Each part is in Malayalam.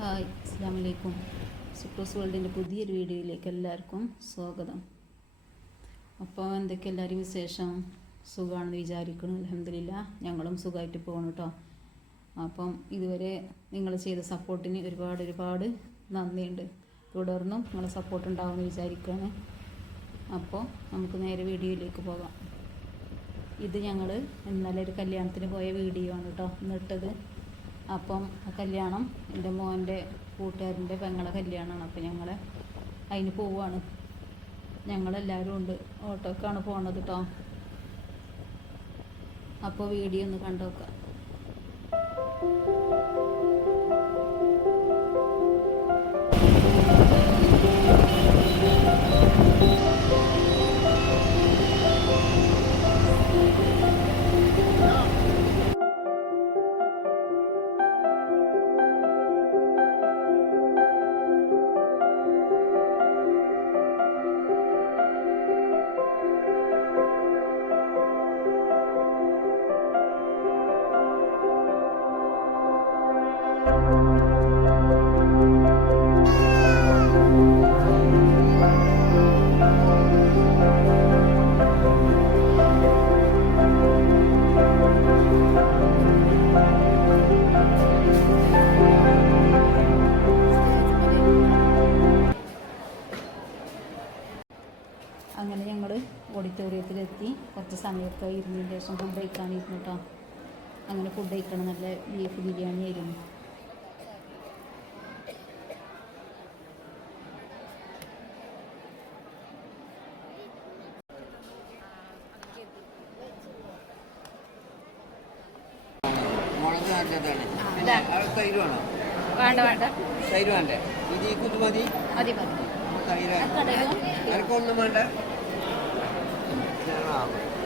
ഹായ് അസ്സാം വലൈക്കും സുക്രോസ് വേൾഡിന്റെ പുതിയൊരു വീഡിയോയിലേക്ക് എല്ലാവർക്കും സ്വാഗതം. അപ്പോൾ എന്തൊക്കെ എല്ലാവരും വിശേഷം? സുഖമാണെന്ന് വിചാരിക്കുന്നു അലഹമില്ല ഞങ്ങളും സുഖമായിട്ട് പോകണം കേട്ടോ അപ്പം ഇതുവരെ നിങ്ങൾ ചെയ്ത സപ്പോർട്ടിന് ഒരുപാട് ഒരുപാട് നന്ദിയുണ്ട്. തുടർന്നും നിങ്ങളെ സപ്പോർട്ട് ഉണ്ടാവുമെന്ന് വിചാരിക്കുകയാണ്. അപ്പോൾ നമുക്ക് നേരെ വീഡിയോയിലേക്ക് പോകാം. ഇത് ഞങ്ങൾ ഇന്നലെ ഒരു കല്യാണത്തിന് പോയ വീഡിയോ ആണ് കേട്ടോ ഇന്നിട്ടത് അപ്പം കല്യാണം എന്റെ മോന്റെ കൂട്ടുകാരന്റെ പെങ്ങളെ കല്യാണമാണ്. അപ്പം ഞങ്ങൾ അതിന് പോവാണ്. ഞങ്ങളെല്ലാവരും ഉണ്ട്. ഓട്ടോക്കാണ് പോണത് കേട്ടോ അപ്പോൾ വീഡിയോ ഒന്ന് കണ്ടു നോക്കാം അങ്ങനെ ഞങ്ങൾ ഓഡിറ്റോറിയത്തിലെത്തി. കുറച്ച് സമയമൊക്കെ ഇരുന്നതിന് ശേഷം ഫുഡ് കഴിക്കാനിരുന്നു കേട്ടോ അങ്ങനെ ഫുഡ് കഴിക്കണം. നല്ല ബീഫ് ബിരിയാണി ആയിരുന്നു. വേണ്ട വേണ്ട. തൈര് വേണ്ടേ? ഇത് കുത്തുമതി മതി? മതി മതി. തൈര് അരക്കൊന്നും വേണ്ട. na.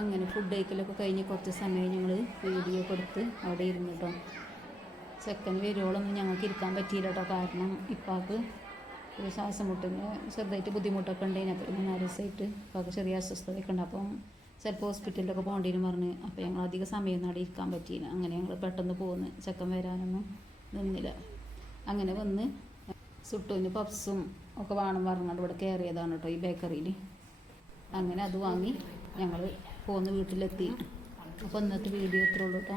അങ്ങനെ ഫുഡ് കഴിക്കലൊക്കെ കഴിഞ്ഞ് കുറച്ച് സമയം ഞങ്ങൾ വീഡിയോ കൊടുത്ത് അവിടെ ഇരുന്നു കേട്ടോ ചെക്കൻ വരുവോളൊന്നും ഞങ്ങൾക്ക് ഇരിക്കാൻ പറ്റിയില്ല കേട്ടോ കാരണം ഇപ്പാക്ക് ഒരു ശ്വാസം മുട്ടിന് ചെറുതായിട്ട് ബുദ്ധിമുട്ടൊക്കെ ഉണ്ടായിന്. അപ്പോൾ മൂന്നാൽ ദിവസമായിട്ട് ഇപ്പാക്ക് ചെറിയ അസ്വസ്ഥതയൊക്കെ ഉണ്ട്. അപ്പം ചിലപ്പോൾ ഹോസ്പിറ്റലിലൊക്കെ പോകേണ്ടിരും പറഞ്ഞ്. അപ്പോൾ ഞങ്ങൾ അധിക സമയം അവിടെ ഇരിക്കാൻ പറ്റിയില്ല. അങ്ങനെ ഞങ്ങൾ പെട്ടെന്ന് പോകുന്നു ചെക്കൻ വരാനൊന്നും നിന്നില്ല. അങ്ങനെ വന്ന് സുട്ടുവിന് പപ്സും ഒക്കെ വേണം പറഞ്ഞുകൊണ്ട് ഇവിടെ കയറിയതാണ് കേട്ടോ ഈ ബേക്കറിയിൽ അങ്ങനെ അത് വാങ്ങി ഞങ്ങൾ പോന്ന് വീട്ടിലെത്തി. അപ്പോൾ ഇന്നത്തെ വീഡിയോ ഇത്രേ ഉള്ളൂ കേട്ടോ